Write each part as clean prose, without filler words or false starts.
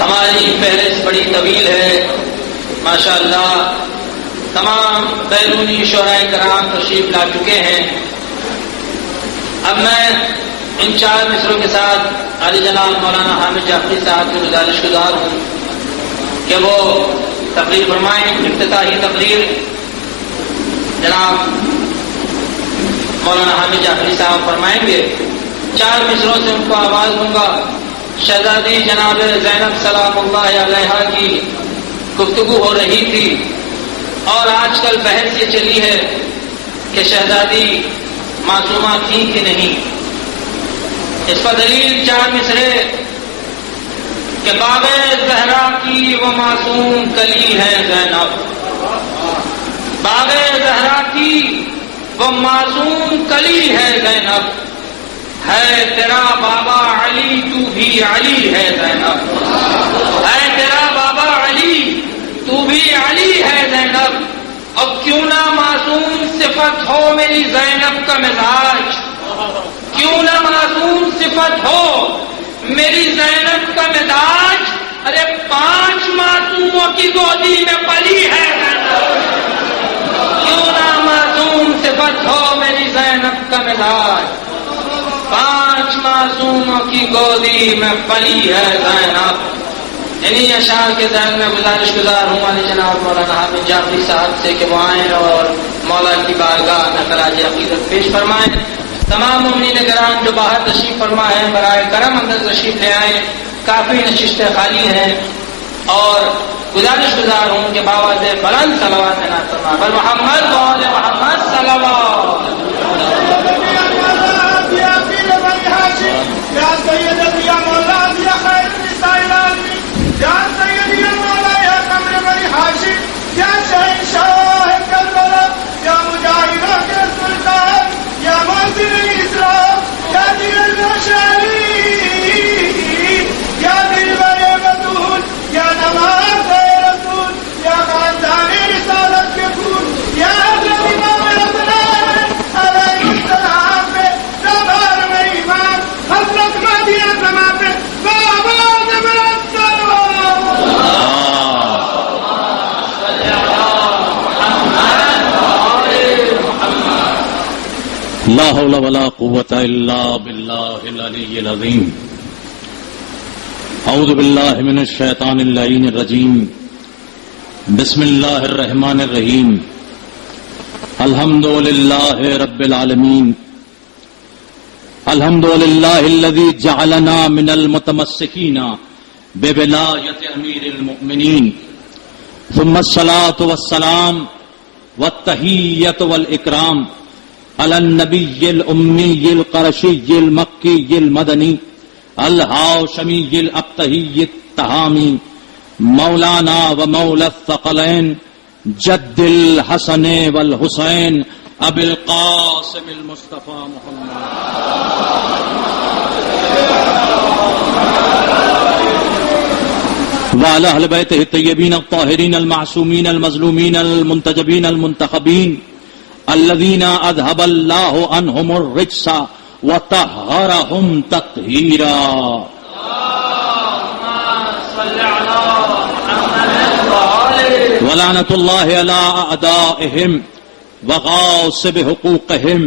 ہماری فہرست بڑی طویل ہے ماشاءاللہ. تمام بیرونی شعراء کرام تشریف لا چکے ہیں. اب میں ان 4 مصروں کے ساتھ عالی جناب مولانا حامد جعفری صاحب سے گزارش گزار ہوں کہ وہ تقریر فرمائیں. افتتاحی تقریر جناب مولانا حامد جعفری صاحب فرمائیں گے. 4 مصروں سے ان کو آواز دوں گا. شہزادی جناب زینب سلام اللہ علیہا کی گفتگو ہو رہی تھی اور آج کل بحث یہ چلی ہے کہ شہزادی معصومہ تھی کہ نہیں. اس پر دلیل 4 مصرے کہ باب زہرا کی وہ معصوم کلی ہے زینب. باب زہرا کی وہ معصوم کلی ہے زینب. ہے تیرا بابا علی تو بھی علی ہے زینب. ہے تیرا بابا علی تو بھی علی ہے زینب. اب کیوں نہ معصوم صفت ہو میری زینب کا مزاج. کیوں نہ معصوم صفت ہو میری زینب کا مزاج. ارے 5 معصوموں کی گودی میں پلی ہے زینب. کیوں نہ معصوم صفت ہو میری زینب کا مزاج. 5 معصوموں کی گودی میں پلی ہے زینب. انہی اشعار کے ذہن میں گزارش گزار ہوں علی جناب مولانا حامد جعفری صاحب سے کہ وہ آئیں اور مولا کی بارگاہ میں خراج عقیدت پیش فرمائیں. تمام مومنین کرام جو باہر تشریف فرما ہے برائے کرم اندر تشریف لے آئیں. کافی نشستیں خالی ہیں اور گزارش گزار ہوں کہ باواز بلند صلوات نعت فرما بر محمد و آل محمد صلوات. یا سید یا مولا یا خیر نساء العالمین یا سید یا مولا یا قمر بنی ہاشم یا شہنشاہ کربلا یا مجاہدوں کے سلطان یا منزل اسلام یا دل البشری یا دلبر بطول یا نماز رسول یا خاندان رسالت کے پھول یا حضرت امام الاسلام علیہ السلام پہ دربار میں ایمان حضرت مہدی زمان پہ بآواز بلند لا حول ولا قوة الا بالله العلي العظيم. اعوذ بالله من الشيطان اللعين الرجيم. بسم الله الرحمن الرحيم. الحمد لله رب العالمين. الحمد لله الذي جعلنا من المتمسكين بولاية امير المؤمنين. ثم الصلاة والسلام والتحية والإكرام على النبي الأمي القرشي المكي المدني الهاشمي الأبتهي التهامي مولانا ومولى الثقلين جد الحسن والحسين أبي القاسم المصطفى محمد وعلى أهل بيته الطيبين الطاهرين المعصومين المظلومين المنتجبين المنتخبين الذين أذهب الله عنهم الرجس وطهرهم تطهيرا. ولعنة الله على أعدائهم وغاصب حقوقهم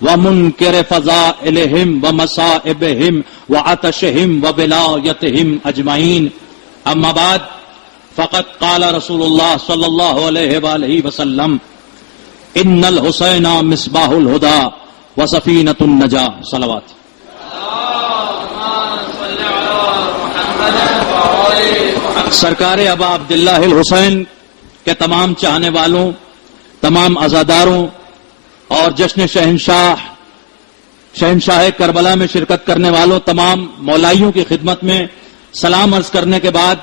ومنكر فضائلهم ومصائبهم وعطشهم وبلايتهم أجمعين. أما بعد فقد قال رسول الله صلى الله عليه وآله وسلم ان الحسین مصباح الہدی وسفینۃ النجاة. صلوات. سرکار ابا عبداللہ الحسین کے تمام چاہنے والوں، تمام عزاداروں اور جشن شہنشاہ کربلا میں شرکت کرنے والوں، تمام مولائیوں کی خدمت میں سلام عرض کرنے کے بعد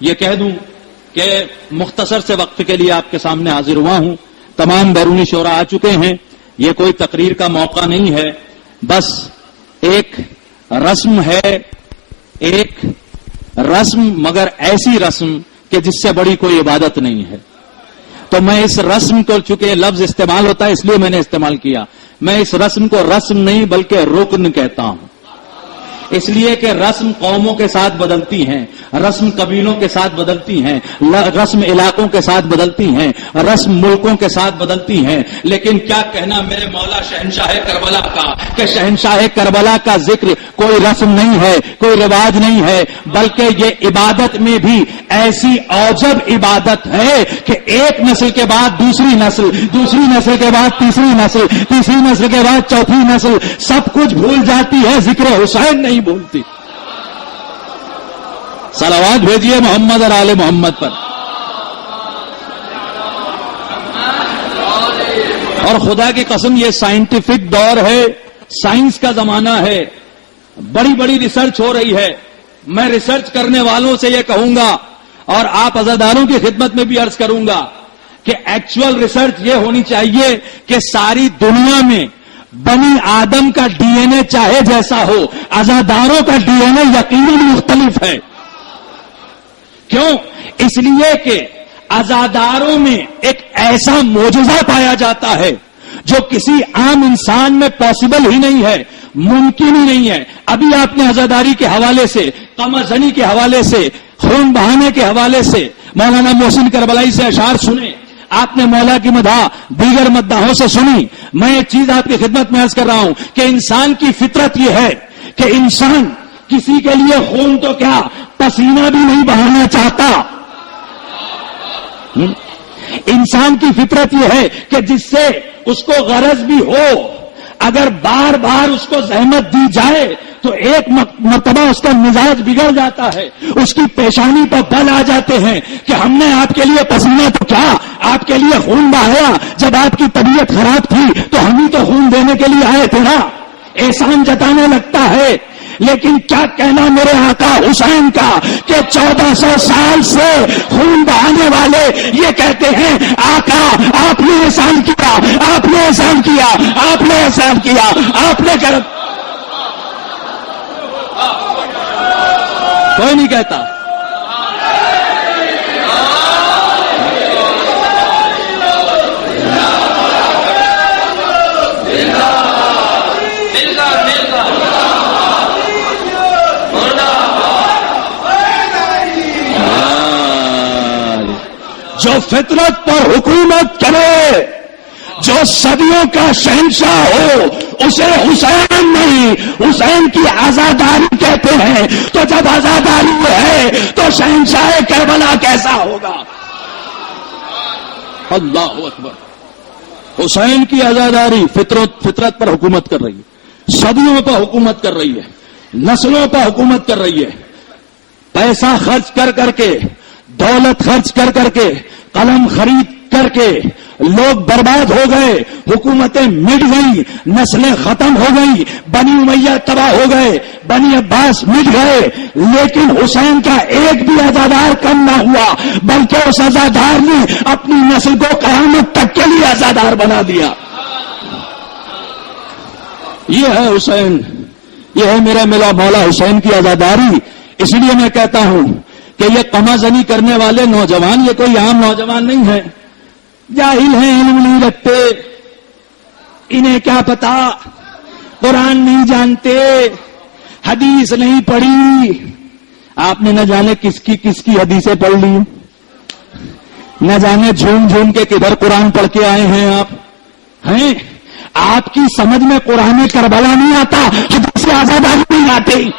یہ کہہ دوں کہ مختصر سے وقت کے لیے آپ کے سامنے حاضر ہوا ہوں. تمام بیرونی شعراء آ چکے ہیں. یہ کوئی تقریر کا موقع نہیں ہے، بس ایک رسم ہے، ایک رسم، مگر ایسی رسم کہ جس سے بڑی کوئی عبادت نہیں ہے. تو میں اس رسم کو، چونکہ لفظ استعمال ہوتا ہے اس لیے میں نے استعمال کیا، میں اس رسم کو رسم نہیں بلکہ رکن کہتا ہوں. اس لیے کہ رسم قوموں کے ساتھ بدلتی ہیں، رسم قبیلوں کے ساتھ بدلتی ہیں، رسم علاقوں کے ساتھ بدلتی ہیں، رسم ملکوں کے ساتھ بدلتی ہیں، لیکن کیا کہنا میرے مولا شہنشاہ کربلا کا کہ شہنشاہ کربلا کا ذکر کوئی رسم نہیں ہے، کوئی رواج نہیں ہے، بلکہ یہ عبادت میں بھی ایسی اوجب عبادت ہے کہ ایک نسل کے بعد دوسری نسل، دوسری نسل کے بعد تیسری نسل، تیسری نسل کے بعد چوتھی نسل سب کچھ بھول جاتی ہے، ذکر حسین نہیں بھولتی۔ صلوات بھیجیے محمد اور آل محمد پر۔ اور خدا کی قسم یہ سائنٹیفک دور ہے، سائنس کا زمانہ ہے، بڑی بڑی ریسرچ ہو رہی ہے۔ میں ریسرچ کرنے والوں سے یہ کہوں گا اور آپ عزاداروں کی خدمت میں بھی عرض کروں گا کہ ایکچوئل ریسرچ یہ ہونی چاہیے کہ ساری دنیا میں بنی آدم کا ڈی این اے چاہے جیسا ہو، عزاداروں کا ڈی این اے یقیناً مختلف ہے۔ کیوں؟ اس لیے کہ عزاداروں میں ایک ایسا معجزہ پایا جاتا ہے جو کسی عام انسان میں پاسبل ہی نہیں ہے، ممکن ہی نہیں ہے۔ ابھی آپ نے عزاداری کے حوالے سے، قمر زنی کے حوالے سے، خون بہانے کے حوالے سے مولانا محسن کربلائی سے اشعار سنے، آپ نے مولا کی مدح دیگر مداحوں سے سنی۔ میں ایک چیز آپ کی خدمت میں عرض کر رہا ہوں کہ انسان کی فطرت یہ ہے کہ انسان کسی کے لیے خون تو کیا پسینہ بھی نہیں بہانا چاہتا۔ انسان کی فطرت یہ ہے کہ جس سے اس کو غرض بھی ہو، اگر بار بار اس کو زحمت دی جائے تو ایک مرتبہ اس کا مزاج بگڑ جاتا ہے، اس کی پیشانی پر بل آ جاتے ہیں کہ ہم نے آپ کے لیے پسینہ تو کیا آپ کے لیے خون بہایا، جب آپ کی طبیعت خراب تھی تو ہم ہی تو خون دینے کے لیے آئے تھے نا، احسان جتانے لگتا ہے۔ لیکن کیا کہنا میرے آقا حسین کا کہ 1400 سال سے خون بہانے والے یہ کہتے ہیں آقا آپ نے احسان کیا، آپ نے احسان کیا، آپ نے احسان کیا، آپ نے کر کوئی نہیں کہتا۔ جو فطرت پر حکومت کرے، جو صدیوں کا شہنشاہ ہو، اسے حسین نہیں حسین کی عزاداری کہتے ہیں۔ تو جب عزاداری ہے تو شہنشاہ کربلا کیسا ہوگا؟ اللہ اکبر۔ حسین کی عزاداری فطرت پر حکومت کر رہی ہے، صدیوں پر حکومت کر رہی ہے، نسلوں پر حکومت کر رہی ہے۔ پیسہ خرچ کر کر کے، دولت خرچ کر کر کے، قلم خرید کر کے لوگ برباد ہو گئے، حکومتیں مٹ گئیں، نسلیں ختم ہو گئیں، بنی امیہ تباہ ہو گئے، بنی عباس مٹ گئے، لیکن حسین کا ایک بھی عزادار کم نہ ہوا، بلکہ اس عزادار نے اپنی نسل کو قیامت تک کے لیے عزادار بنا دیا۔ یہ ہے حسین، یہ ہے میرا ملا مولا حسین کی عزاداری۔ اس لیے میں کہتا ہوں کہ یہ قمع زنی کرنے والے نوجوان یہ کوئی عام نوجوان نہیں ہے، جاہل ہیں، علم نہیں رکھتے، انہیں کیا پتا، قرآن نہیں جانتے، حدیث نہیں پڑھی۔ آپ نے نہ جانے کس کی حدیثیں پڑھ لی، نہ جانے جھوم جھوم کے کدھر قرآن پڑھ کے آئے ہیں آپ ہیں۔ آپ کی سمجھ میں قرآن کربلا نہیں آتا، حدیث آزاداری نہیں آتی۔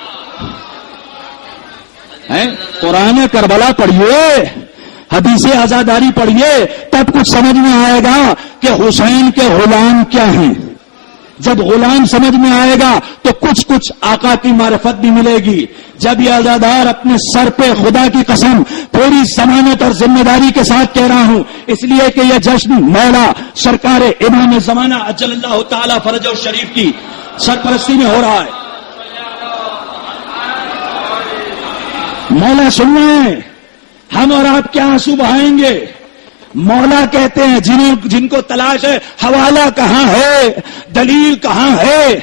قرآن کربلا پڑھیے، حدیث آزاداری پڑھیے، تب کچھ سمجھ میں آئے گا کہ حسین کے غلام کیا ہیں۔ جب غلام سمجھ میں آئے گا تو کچھ آقا کی معرفت بھی ملے گی۔ جب یہ عزادار اپنے سر پہ خدا کی قسم پوری ضمانت اور ذمہ داری کے ساتھ کہہ رہا ہوں، اس لیے کہ یہ جشن مولا سرکار امام زمانہ اجل اللہ تعالی فرجہ شریف کی سرپرستی میں ہو رہا ہے۔ مولا سن رہے ہیں، ہم اور آپ کیا آنسو بہائیں گے؟ مولا کہتے ہیں جن کو تلاش ہے حوالہ کہاں ہے، دلیل کہاں ہے؟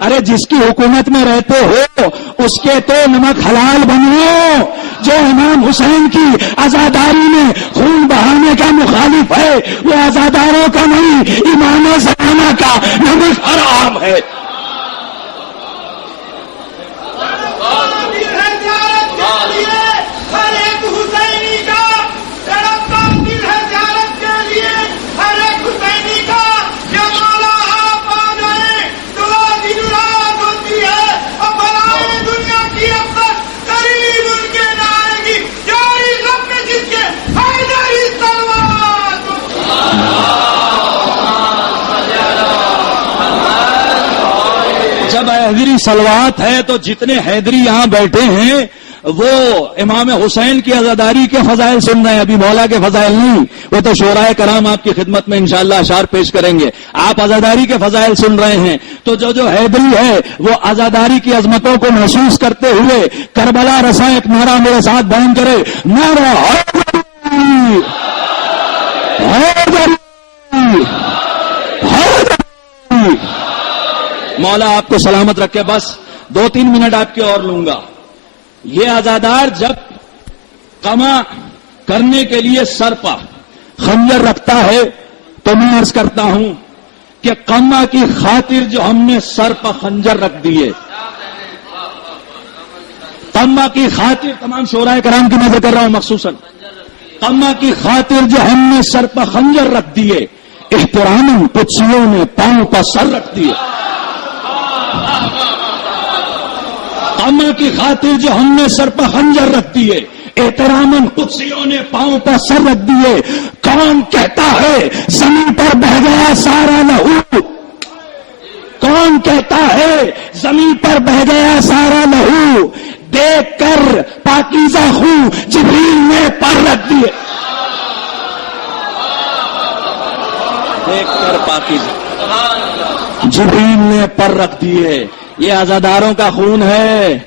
ارے جس کی حکومت میں رہتے ہو اس کے تو نمک حلال بنو۔ جو امام حسین کی عزاداری میں خون بہانے کا مخالف ہے وہ عزاداروں کا نہیں، امام زمانہ کا نمک حرام ہے۔ حیدری صلوات ہے تو جتنے حیدری یہاں بیٹھے ہیں وہ امام حسین کی عزاداری کے فضائل سن رہے ہیں، ابھی مولا کے فضائل نہیں، وہ تو شورائے کرام آپ کی خدمت میں انشاءاللہ اشعار پیش کریں گے، آپ عزاداری کے فضائل سن رہے ہیں، تو جو حیدری ہے وہ عزاداری کی عظمتوں کو محسوس کرتے ہوئے کربلا رساں ایک نعرہ میرے ساتھ بیان کرے، نعرہ حیدری حیدری حیدری۔ مولا آپ کو سلامت رکھے، بس 2-3 منٹ آپ کے اور لوں گا۔ یہ عزادار جب قما کرنے کے لیے سر پر خنجر رکھتا ہے تو میں عرض کرتا ہوں کہ قما کی خاطر جو ہم نے سر پر خنجر رکھ دیے، قما کی خاطر، تمام شورائے کرام کی نظر کر رہا ہوں مخصوصاً، قما کی خاطر جو ہم نے سر پر خنجر رکھ دیے، احتراماً قدسیوں نے پاؤں پر سر رکھ دیے، قما کی خاطر جو ہم نے سر پر خنجر رکھ دیے، احتراماً قدسیوں نے پاؤں پر سر رکھ دیے۔ کون کہتا ہے زمین پر بہہ گیا سارا لہو؟ کون کہتا ہے زمین پر بہہ گیا سارا لہو؟ دیکھ کر پاکیزہ خون جبریل نے پر رکھ دیے، دیکھ کر پاکیزہ جبریل نے پر رکھ دیے۔ یہ عزاداروں کا خون ہے،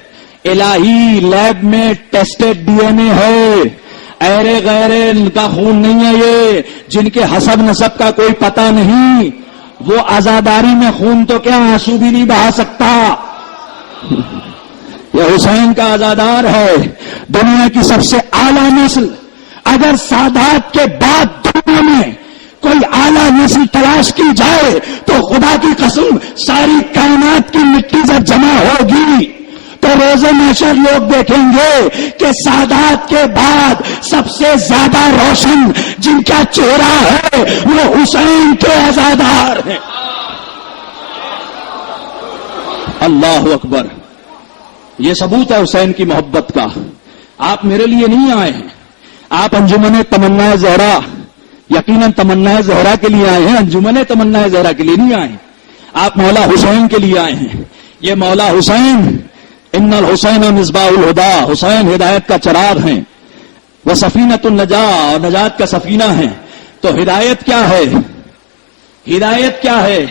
الہی لیب میں ٹیسٹڈ ڈی این اے ہے، ایرے غیرے کا خون نہیں ہے یہ، جن کے حسب نسب کا کوئی پتہ نہیں، وہ عزاداری میں خون تو کیا آنسو بھی نہیں بہا سکتا۔ یہ حسین کا عزادار ہے، دنیا کی سب سے اعلیٰ نسل۔ اگر سادات کے بعد دنیا میں کوئی اعلیٰ نسل تلاش کی جائے تو خدا کی قسم ساری کائنات کی مٹی جب جمع ہوگی تو روز محشر لوگ دیکھیں گے کہ سادات کے بعد سب سے زیادہ روشن جن کا چہرہ ہے وہ حسین کے عزادار ہیں۔ اللہ اکبر، یہ ثبوت ہے حسین کی محبت کا۔ آپ میرے لیے نہیں آئے ہیں، آپ انجمن تمنا زہرا، یقیناً تمنا زہرا کے لیے آئے ہیں، انجمن تمنا زہرا کے لیے نہیں آئے ہیں، آپ مولا حسین کے لیے آئے ہیں۔ یہ مولا حسین، ان الحسین مصباح الہدا، حسین ہدایت کا چراغ ہیں، وہ سفینۃ النجاہ، اور نجات کا سفینہ ہیں۔ تو ہدایت کیا ہے؟ ہدایت کیا ہے؟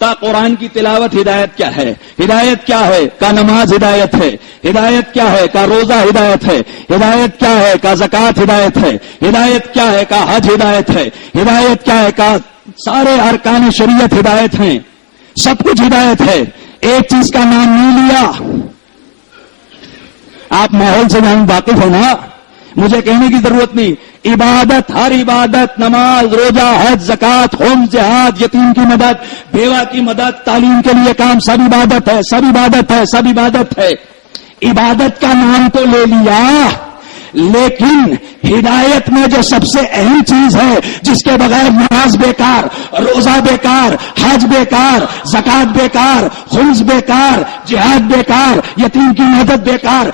کا قرآن کی تلاوت ہدایت کیا ہے؟ ہدایت کیا ہے؟ کا نماز ہدایت ہے۔ ہدایت کیا ہے؟ کا روزہ ہدایت ہے۔ ہدایت کیا ہے؟ کا زکوٰۃ ہدایت ہے۔ ہدایت کیا ہے؟ کا حج ہدایت ہے۔ ہدایت کیا ہے؟ کا سارے ارکان شریعت ہدایت ہیں، سب کچھ ہدایت ہے۔ ایک چیز کا نام نہیں لیا۔ آپ ماحول سے جہاں واقف ہیں نا، مجھے کہنے کی ضرورت نہیں، عبادت، ہر عبادت، نماز، روزہ، حج، زکوٰۃ، خمس، جہاد، یتیم کی مدد، بیوہ کی مدد، تعلیم کے لیے کام، سب عبادت ہے، سب عبادت ہے، سب عبادت ہے۔ عبادت کا نام تو لے لیا، لیکن ہدایت میں جو سب سے اہم چیز ہے جس کے بغیر نماز بیکار، روزہ بیکار، حج بیکار، زکوٰۃ بیکار، خمس بیکار، جہاد بیکار، یتیم کی مدد بیکار،